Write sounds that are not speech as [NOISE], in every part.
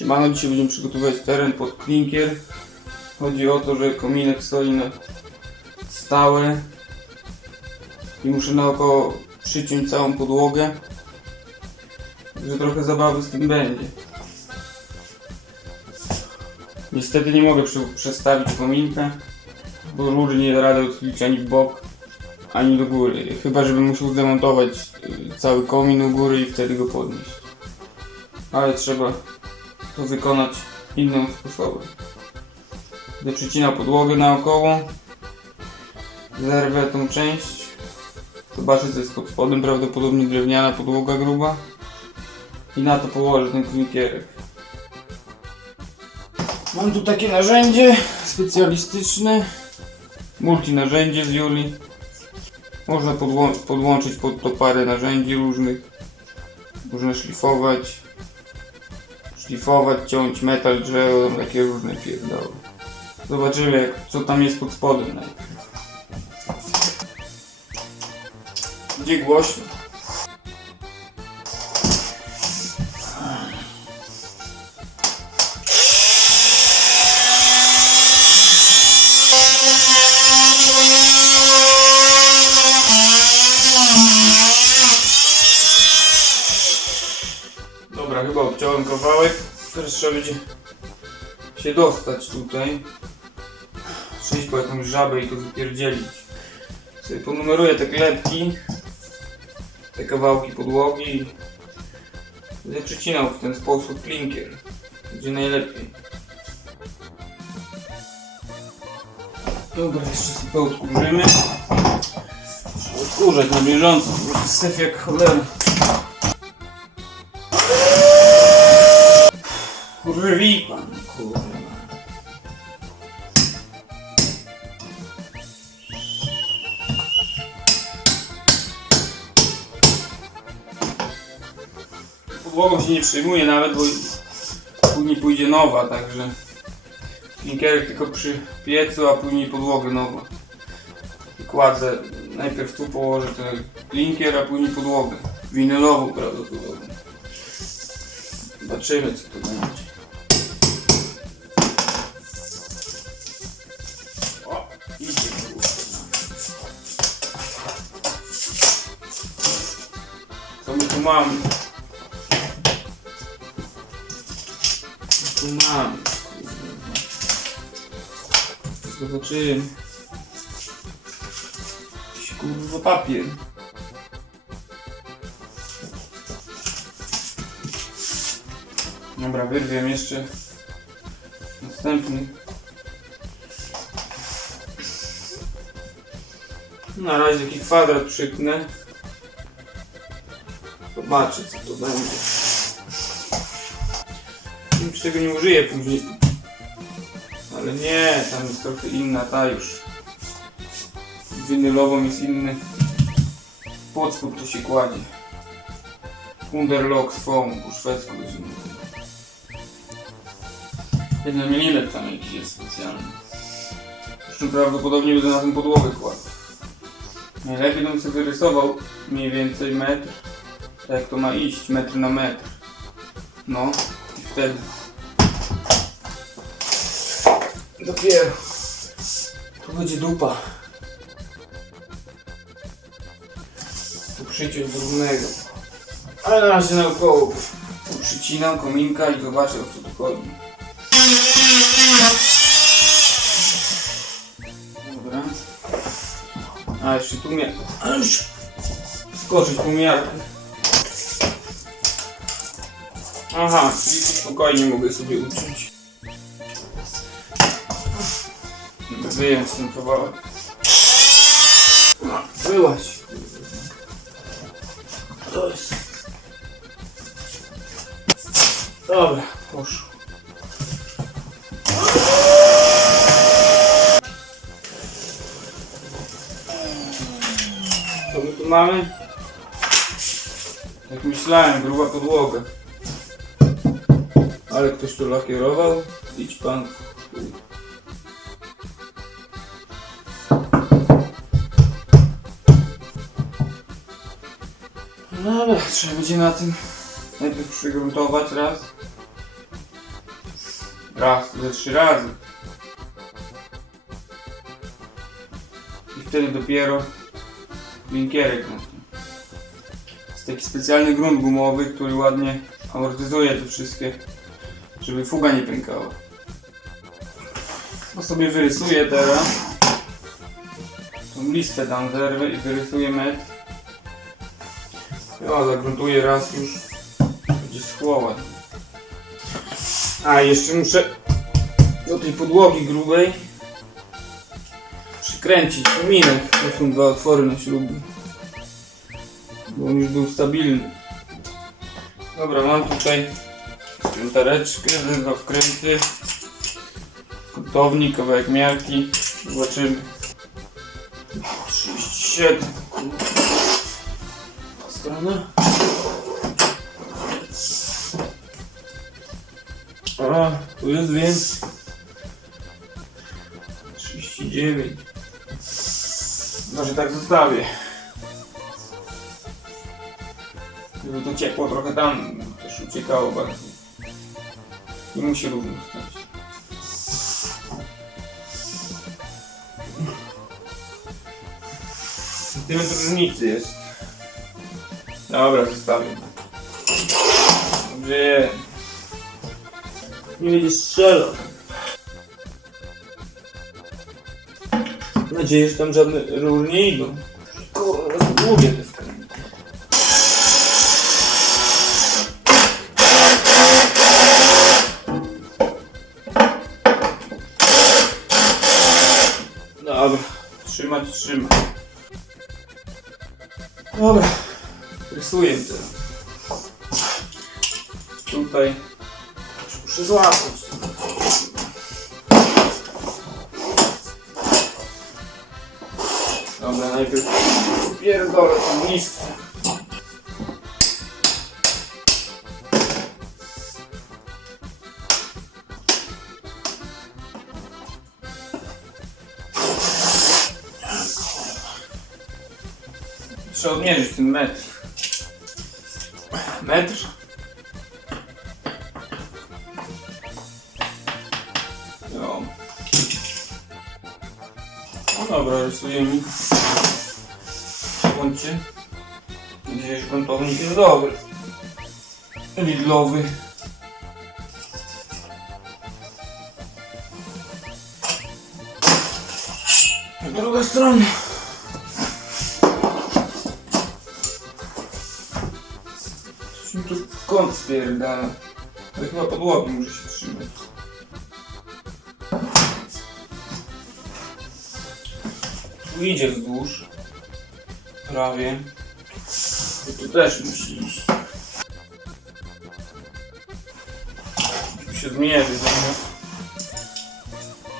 Siemano, dzisiaj będziemy przygotowywać teren pod klinkier. Chodzi o to, że kominek stoi na stałe i muszę naokoło przyciąć całą podłogę, że trochę zabawy z tym będzie. Niestety nie mogę przestawić kominka, bo rury nie da rady odchylić ani w bok, ani do góry. Chyba, żebym musiał zdemontować y, cały komin u góry i wtedy go podnieść. Ale trzeba to wykonać innym sposobem. Będę przycinał podłogę naokoło. Zerwę tą część. Zobaczę co jest pod spodem, prawdopodobnie drewniana podłoga gruba. I na to położę ten klinkierek. Mam tu takie narzędzie specjalistyczne. Multi narzędzie z Juli. Można podłą- podłączyć pod to parę narzędzi różnych. Można szlifować szlifować, ciąć metal, drzewo, takie różne pierdoły. Zobaczymy jak, co tam jest pod spodem. Gdzie głośno? Obciąłem kawałek. Teraz trzeba będzie się dostać tutaj. Przyjść po jakąś żabę i to wypierdzielić. Sobie ponumeruję te klepki, te kawałki podłogi będę przycinał w ten sposób klinkier. Będzie najlepiej. Dobra, jeszcze sobie odkurzymy. Trzeba odkurzać na bieżąco, bo syf jak cholera. Kurwi pan, kurwa. Podłogą się nie przejmuje nawet, bo później pójdzie nowa, także klinkerek tylko przy piecu, a później podłogę nową. Kładzę, najpierw tu położę ten klinkier, a później podłogę. Winylową prawdopodobnie. Zobaczymy co to będzie. My tu kurwa? Zobaczymy. Jakiś kurwa papier. Dobra, wyrwiemy jeszcze następny. Na razie taki kwadrat przypnę. Zobaczę co to będzie. Nic tego nie użyję później. Ale nie, tam jest trochę inna ta już. Winylową jest inny. Pod spód to się kładzie. Underlock foam po szwedzku się mówi. Jeden milimetr tam jakiś jest specjalny. Zresztą prawdopodobnie będę na tym podłogę kładł. Najlepiej bym sobie wyrysował mniej więcej metr. Tak jak to ma iść, metr na metr. No i wtedy. Dopiero. Tu będzie dupa. Tu przyciąć drobnego. Ale na razie naokoło przycinam kominka i zobaczę o co tu chodzi. Dobra. A jeszcze tu miałem. [CLEARS THROAT] Skoczyć po. Aha, czyli spokojnie mogę sobie uczyć. Wyjąć ten kawałek. Byłaś. To jest. Dobra, poszło. Co my tu mamy? Jak myślałem, gruba podłoga. Ale ktoś tu lakierował? Idź pan. No dobra, trzeba będzie na tym najpierw przygruntować raz. raz, ze trzy razy. I wtedy dopiero linkierek na tym. Jest taki specjalny grunt gumowy, który ładnie amortyzuje te wszystkie, żeby fuga nie pękała. To sobie wyrysuję teraz tą listę tam zerwę i wyrysuję metr. Ja zagruntuję raz już. Będzie schłować. A jeszcze muszę do tej podłogi grubej przykręcić kominek. To są dwa otwory na śrubie. Bo on już był stabilny. Dobra, mam tutaj krętareczkę, dwa wkręty, kątownik, kawałek miarki. Zobaczymy. 37. Ta strona. A, tu jest więcej. 39. Może tak zostawię. Żeby to ciepło trochę tam też uciekało bardzo. I musi równo stać. Centymetr różnicy jest. Dobra, zostawię. Dobrze. Nie będzie strzelał. Mam nadzieję, że tam żadne rur nie idą. Kurwa, zgubię te Dobra, trzymać, trzymać. Dobra, rysuję teraz. Tutaj muszę złapać. Dobra, najpierw pierdolę tą listę. Trzeba odmierzyć ten metr. Metr? No. No dobra, rysujemy. Bądźcie. Że kątownik jest dobry. Lidlowy. Druga strona. Tu kąt spierdala. Ale chyba podłogi muszę się trzymać. Tu idzie wzdłuż. Prawie. I tu też musi iść. Tu się zmierzy zaraz.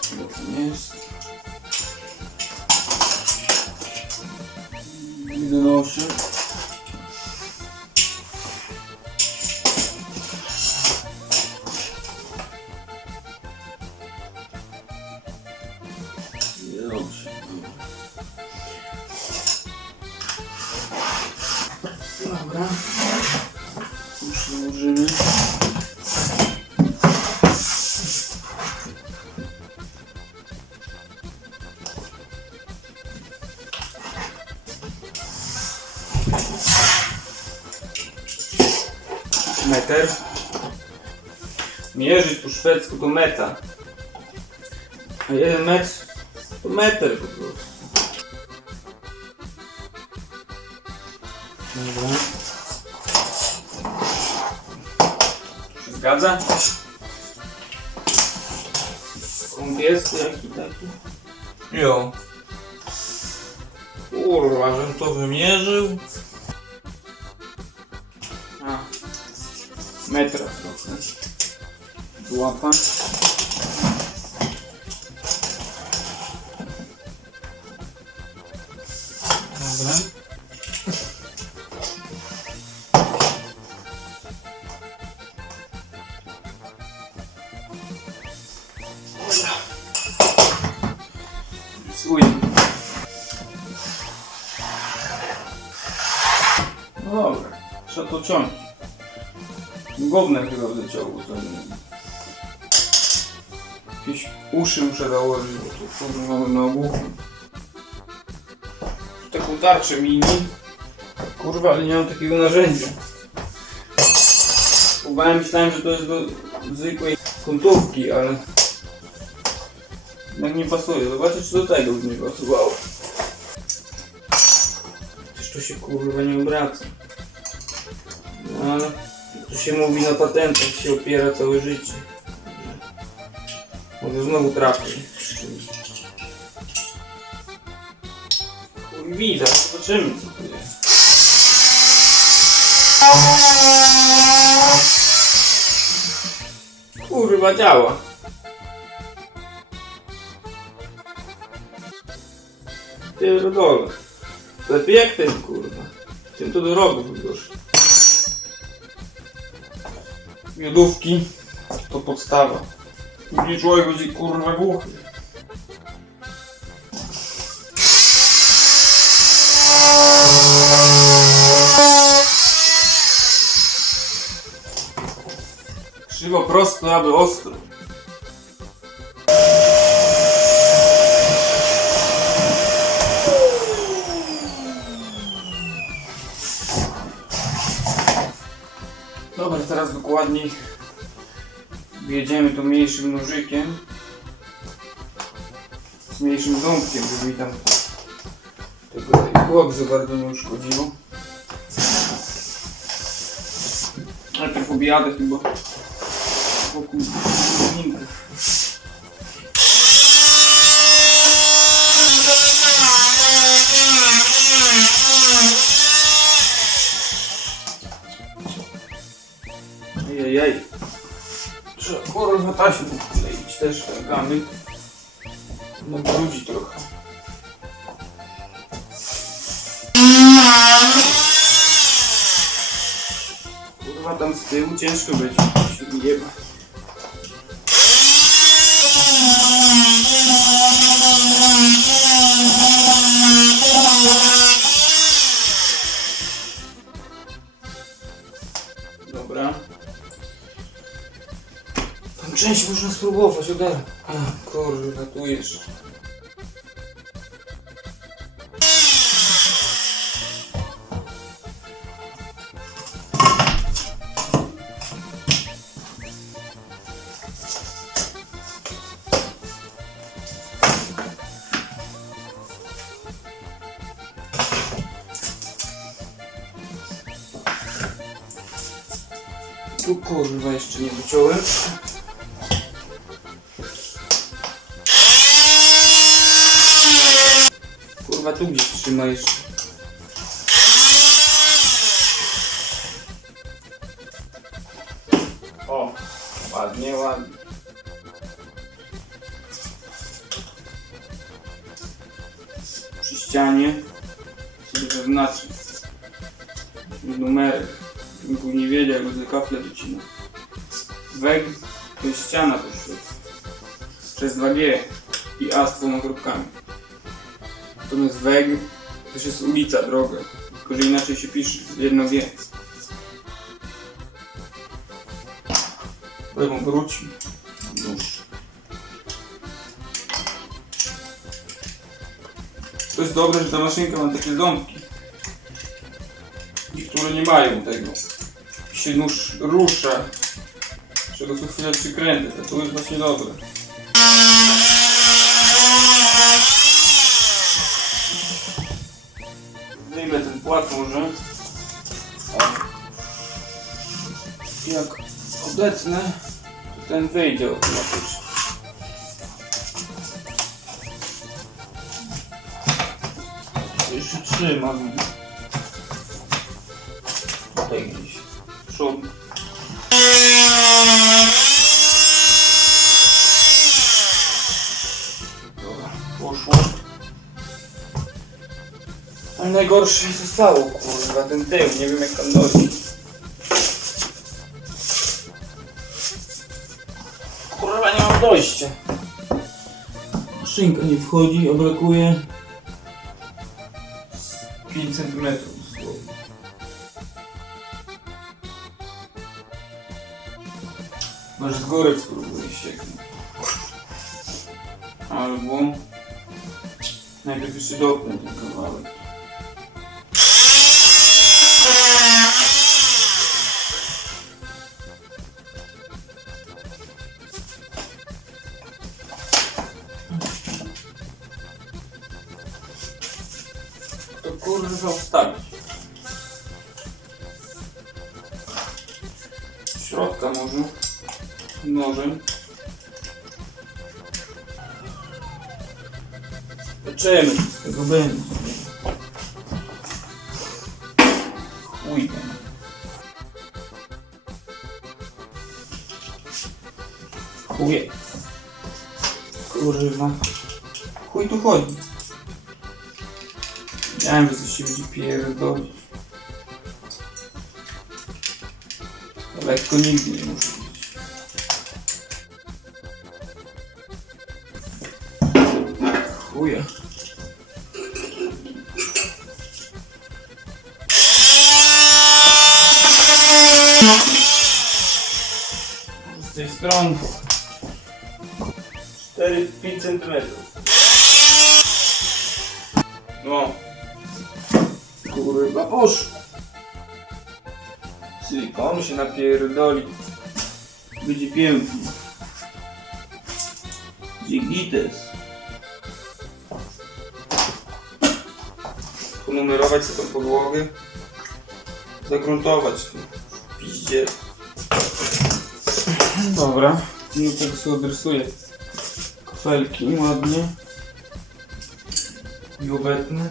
Co to jest? 11. Meter. Mierzyć po szwedzku to meta. A jeden metr to meter po prostu. Dobra. Się zgadza? Kąt jest jaki taki? Jo. Kurwa, żem to wymierzył. Metra trochę. Złapa. Dobra. Rysuję. No dobra, trzeba to ciąć. Gównem chyba wleciało to nie. Jakieś uszy muszę założyć, bo tu kurwa na ogłuchu. Taką tarczę mini. Kurwa, ale nie mam takiego narzędzia. Próbowałem, myślałem, że to jest do zwykłej kątówki, ale jednak nie pasuje. Zobaczę, czy do tego by mi pasowało. Przecież to się kurwa nie obraca. No ale tu się mówi na patentach, się opiera całe życie. Może znowu trafię. Kurwa, zobaczymy co tu jest. Kurwa działa. Pierdolę. Lepiej jak ten kurwa. Tym to do rogu już. Miodówki to podstawa. Później człowiek będzie kurwa głuchy. Krzywo prosto, aby ostro. Dokładniej wjedziemy tu mniejszym nożykiem z mniejszym ząbkiem, żeby mi tam tego głok za bardzo nie uszkodziło. Najpierw objadę chyba wokół kominka. Ejejej. Trzeba kurwa taśmę wkleić też gamy. No brudzi trochę. Kurwa tam z tyłu ciężko będzie jeba. Spróbować, od razu. A, kurwa, tu jeszcze. Tu kurwa jeszcze nie wyciąłem. Tu gdzieś trzyma jeszcze. O, ładnie, ładnie. Przy ścianie sobie zaznaczę numerek. Bym później wiedział, jak będę kafle wycinał. Weg to jest ściana po środku. Przez 2G i A z dwoma kropkami. Natomiast weg to też jest ulica, droga. Tylko, że inaczej się pisze. Jedno G. Lewą wróci. Nóż. To jest dobre, że ta maszynka ma takie ząbki. Niektóre nie mają tego. Się nóż rusza. Czego co chwilę przykręcę. To jest właśnie dobre. Wyjmę ten płat może. O. Jak odetnę, to ten wyjdzie automatycznie. Jeszcze trzymam. Tutaj gdzieś. Przód. Najgorsze zostało, kurwa, ten tył, nie wiem jak tam dojść. Kurwa, nie mam dojścia. Szynka nie wchodzi, a brakuje 5 cm. Może z góry spróbuję ścieknąć. Albo najpierw jeszcze dopnę ten kawałek. Chuj tam. Chuje. Kurwa. Chuj tu chodzi. Wiedziałem, że coś się będzie pierdolić. Lekko nigdy nie muszę No. Kurwa poszło. Silikon się napierdoli. Będzie pięknie. Dzigites. Ponumerować sobie tą podłogę. Zagruntować tu. Piździe. Dobra. No tego sobie odrysuję. Kafelki ładnie. I obetnę.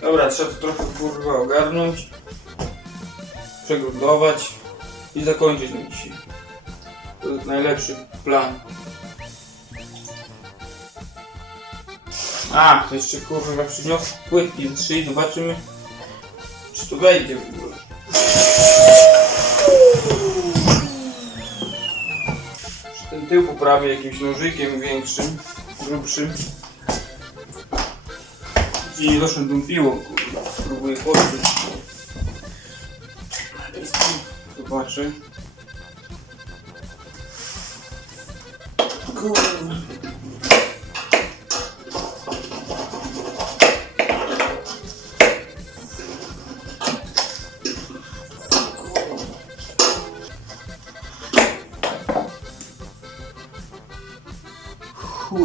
Dobra, trzeba to trochę kurwa ogarnąć. Przegruntować. I zakończyć na dzisiaj. To jest najlepszy plan. A, jeszcze kurwa przyniosę płytki szyi, zobaczymy czy to wejdzie w ogóle. Czy ten tył poprawię jakimś nożykiem większym, grubszym. Gdzie nie doszedł tą piłą, kurwa, spróbuję podbić. Zobaczę. Kurwa.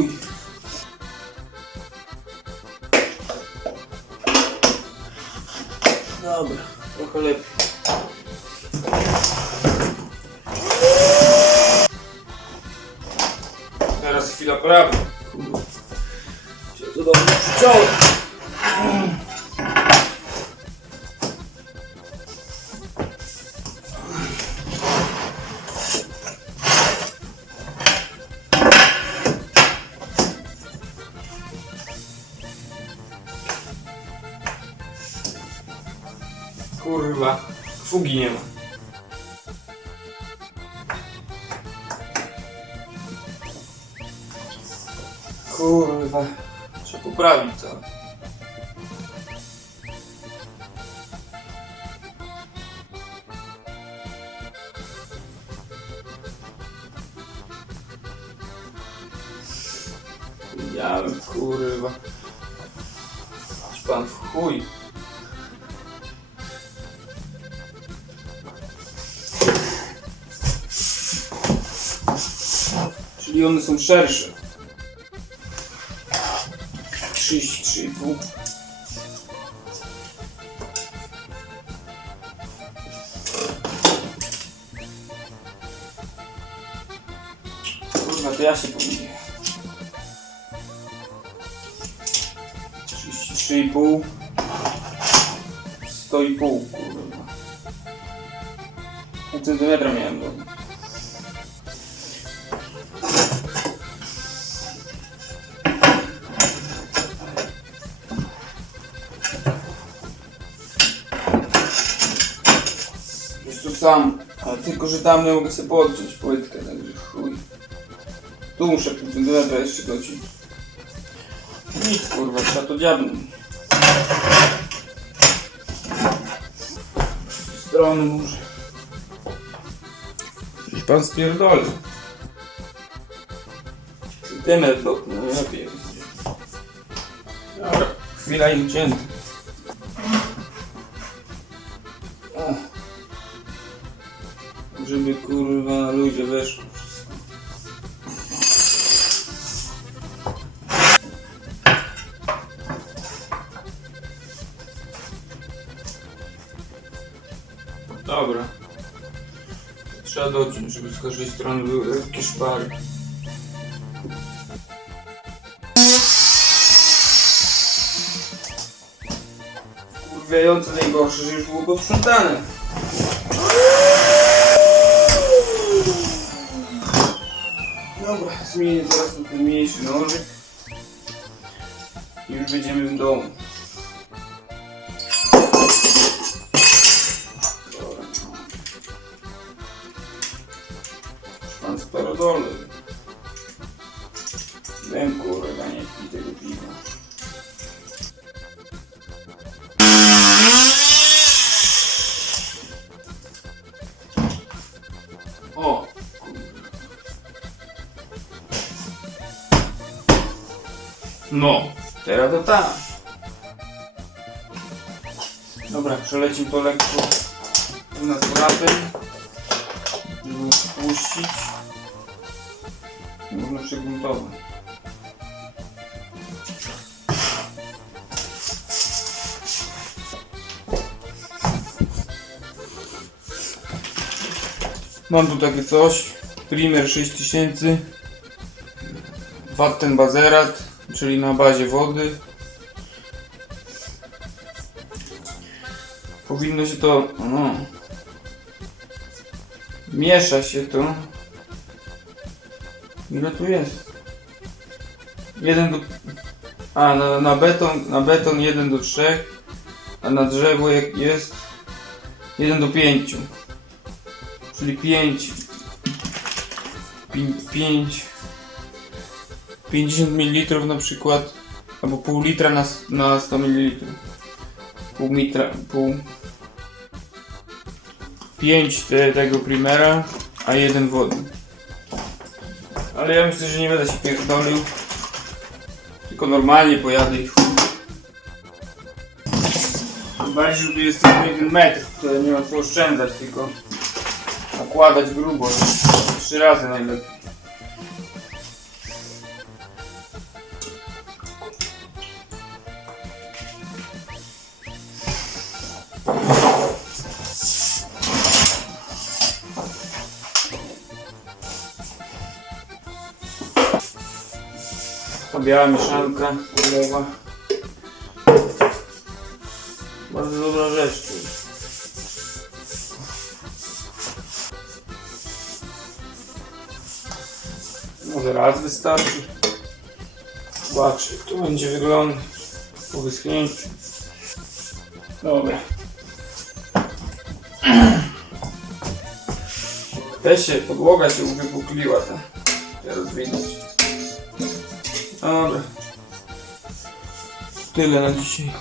Chuj. Dobra, trochę lepiej. Teraz chwila prawdy. Cię to dobrze przyciąłem. Kurwa, trzeba poprawić to. Ja kurwa. Chodź pan w chuj. Czyli one są szersze. 33,5. Kurwa, to ja się pomyliłem. 33,5. 100,5 kurwa. Sam, ale tylko, że tam nie mogę sobie podciąć płytkę, także chuj. Tu muszę pół centymetra jeszcze dociąć. Nic kurwa, trzeba to dziabnąć. Z strony muszę. Gdzieś pan spierdoli. to no lepiej. Dobra, chwila i ucięty. Żeby kurwa ludzie wszystko. Dobra. Trzeba dociąć, żeby z każdej strony były lekkie szpary. Kurwiające najgorsze, że już było posprzątane. Zmienię teraz ten mniejszy nożyk. I już będziemy w domu. Pan sparodolny. Wiem kurwa, nie pij tego piwa. Tak. Dobra, przelecimy to lekko naturatem, żeby spuścić. Można przegruntować. Mam tu takie coś, primer 6000 Watten bazerat, czyli na bazie wody Powinno się to, no, miesza się to. Ile tu jest? 1 do, a na, na beton, na beton 1 do 3 a na drzewo jak jest 1 do 5 czyli 5 5 50 ml na przykład albo pół litra na, na 100 ml pół litra pół 5 te, tego primera a jeden wody ale ja myślę, że nie będę się pierdolił tylko normalnie pojadę i bardziej, że tu jest tylko jeden metr, to nie ma co oszczędzać, tylko nakładać grubo. Trzy razy najlepiej. Ta biała mieszanka olewa. Bardzo dobra rzecz. tu. Może raz wystarczy. Zobaczę, jak to będzie wyglądać po wyschnięciu. Dobra. Też się, podłoga się uwypukliła ta. Teraz widać. Dobra. Tyle na dzisiaj.